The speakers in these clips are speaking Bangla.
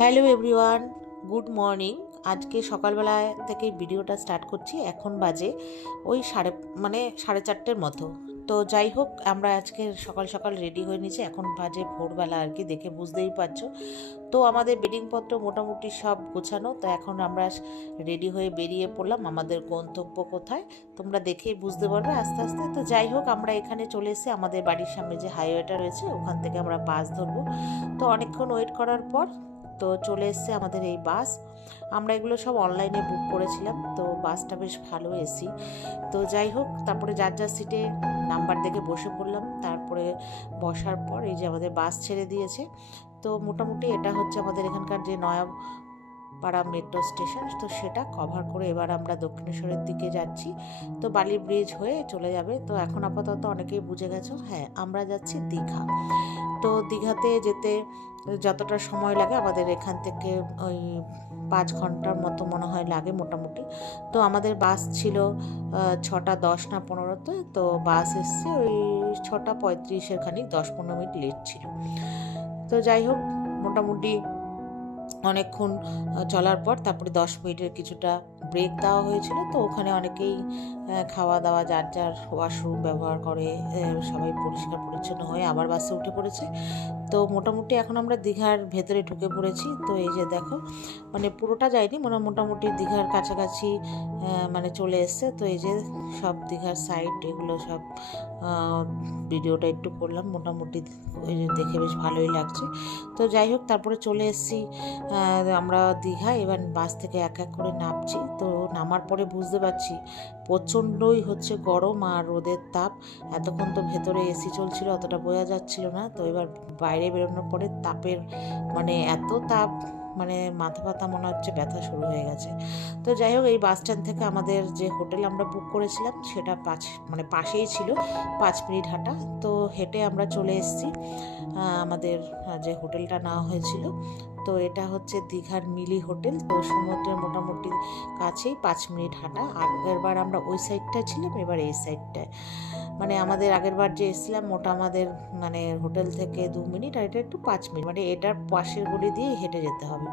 Hello everyone, good morning. আজকে সকালবেলা থেকে ভিডিওটা স্টার্ট করছি। এখন বাজে ওই 4:30 মতো। তো যাই হোক, আমরা আজকে সকাল সকাল রেডি হয়ে নিয়েছি। এখন বাজে ভোরবেলা আর কি, দেখে বুঝতেই পারছো। তো আমাদের বেডিংপত্র মোটামুটি সব গোছানো। তো এখন আমরা রেডি হয়ে বেরিয়ে পড়লাম। আমাদের গন্তব্য কোথায় তোমরা দেখেই বুঝতে পারবে আস্তে আস্তে। তো যাই হোক, আমরা এখানে চলে এসেছি। আমাদের বাড়ির সামনে যে হাইওয়েটা রয়েছে ওখান থেকে আমরা বাস ধরবো। তো অনেকক্ষণ ওয়েট করার পর তো চলে এসছে আমাদের এই বাস। আমরা এগুলো সব অনলাইনে বুক করেছিলাম। তো বাসটা বেশ ভালো এসি। তো যাই হোক, তারপরে যার যার সিটে নাম্বার দেখে বসে পড়লাম। তারপরে বসার পর এই যে আমাদের বাস ছেড়ে দিয়েছে। তো মোটামুটি এটা হচ্ছে আমাদের এখানকার যে নয়াপাড়া মেট্রো স্টেশন। তো সেটা কভার করে এবার আমরা দক্ষিণেশ্বরের দিকে যাচ্ছি। তো বালি ব্রিজ হয়ে চলে যাবে। তো এখন আপাতত অনেকেই বুঝে গেছো, হ্যাঁ আমরা যাচ্ছি দীঘা। তো দীঘাতে যেতে যতটা সময় লাগে আমাদের এখান থেকে ওই 5 ঘন্টার মতো মনে হয় লাগে মোটামুটি। তো আমাদের বাস ছিল 6:10 না 15-তে। তো বাস এসছে ওই 6:35-এর খানিক 10-15 মিনিট লেট ছিল। তো যাই হোক, মোটামুটি অনেকক্ষণ চলার পর তারপরে 10 মিনিটের কিছুটা ব্রেক দেওয়া হয়েছিল। তো ওখানে অনেকেই খাওয়া দাওয়া, যার যার ওয়াশরুম ব্যবহার করে সবাই পরিষ্কার পরিচ্ছন্ন হয়ে আবার বাসে উঠে পড়েছে। তো মোটামুটি এখন আমরা দীঘার ভেতরে ঢুকে পড়েছি। তো এই যে দেখো, মানে পুরোটা যায়নি, মোটামুটি দীঘার কাছাকাছি মানে চলে এসছে। তো এই যে সব দীঘার সাইড এগুলো সব ভিডিওটা একটু করলাম। মোটামুটি দেখে বেশ ভালোই লাগছে। তো যাই হোক, তারপরে চলে এসেছি আমরা দীঘা। এবার বাস থেকে এক এক করে নামছি। তো নামার পরে বুঝতে পারছি প্রচণ্ডই হচ্ছে গরম আর রোদের তাপ। এতক্ষণ তো ভেতরে এসি চলছিল, অতটা বোঝা যাচ্ছিল না। তো এবার বাইরে বেরোনোর পরে তাপের মানে এত তাপ, মানে মাথা ব্যথা মনে হচ্ছে ব্যথা শুরু হয়ে গেছে। তো যাই হোক, এই বাস স্ট্যান্ড থেকে আমাদের যে হোটেল আমরা বুক করেছিলাম সেটা পাশেই ছিল, 5 মিনিট হাঁটা। তো হেঁটে আমরা চলে এসেছি আমাদের যে হোটেলটা নেওয়া হয়েছিল। তো এটা হচ্ছে দীঘার মিলি হোটেল। তো সমুদ্রের মোটামুটি কাছেই, 5 মিনিট হাঁটা। আগেরবার আমরা ওই সাইডটায় ছিলাম, এবার এই সাইডটায়। মানে আমাদের আগেরবার যে এসেছিলাম ওটা আমাদের মানে হোটেল থেকে 2 মিনিট, আর এটা একটু 5 মিনিট, মানে এটার পাশের গলি দিয়ে হেঁটে যেতে হবে।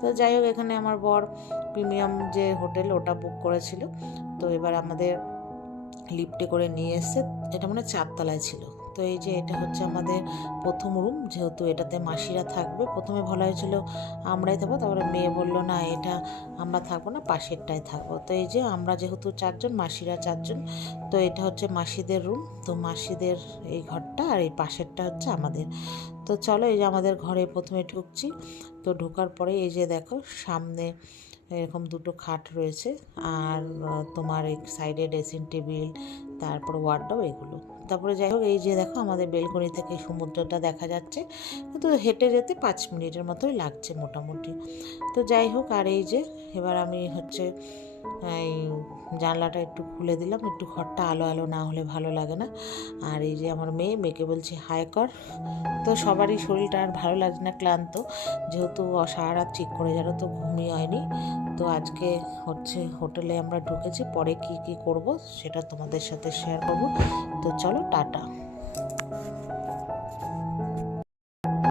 তো যাই হোক, এখানে আমার বর প্রিমিয়াম যে হোটেল ওটা বুক করেছিল। তো এবার আমাদের লিফটে করে নিয়ে এসে, এটা মানে 4 তলায় ছিল। তো এই যে এটা হচ্ছে আমাদের প্রথম রুম। যেহেতু এটাতে মাসিরা থাকবে, প্রথমে বলা হয়েছিল আমরাই থাকবো, তারপরে মেয়ে বললো না, এটা আমরা থাকবো না, পাশেরটায় থাকবো। তো এই যে আমরা যেহেতু 4 জন, মাসিরা 4 জন। তো এটা হচ্ছে মাসিদের রুম। তো মাসিদের এই ঘরটা, আর এই পাশেরটা হচ্ছে আমাদের। তো চলো, এই যে আমাদের ঘরে প্রথমে ঢুকছি। তো ঢোকার পরে এই যে দেখো, সামনে এরকম 2টো খাট রয়েছে, আর তোমার এই সাইডে ড্রেসিং টেবিল, তারপর ওয়ার্ডরোব এগুলো। তারপরে যাই হোক, এই যে দেখো আমাদের বেলকনি থেকে সমুদ্রটা দেখা যাচ্ছে। কিন্তু হেঁটে যেতে 5 মিনিটের মতোই লাগছে মোটামুটি। তো যাই হোক, আর এই যে এবার আমি হচ্ছে এই জানলাটা একটু খুলে দিলাম, একটু ঘরটা আলো আলো না হলে ভালো লাগে না। আর এই যে আমার মেয়েকে বলছি হাই কর। তো সবারই শরীরটা আর ভালো লাগছে না, ক্লান্ত, যেহেতু সারা রাত ঠিক করে জানো তো ঘুমই হয়নি। তো আজকে হচ্ছে হোটেলে আমরা ঢুকেছি, পরে কি কি করব সেটা তোমাদের সাথে শেয়ার করব। তো চলো, টাটা।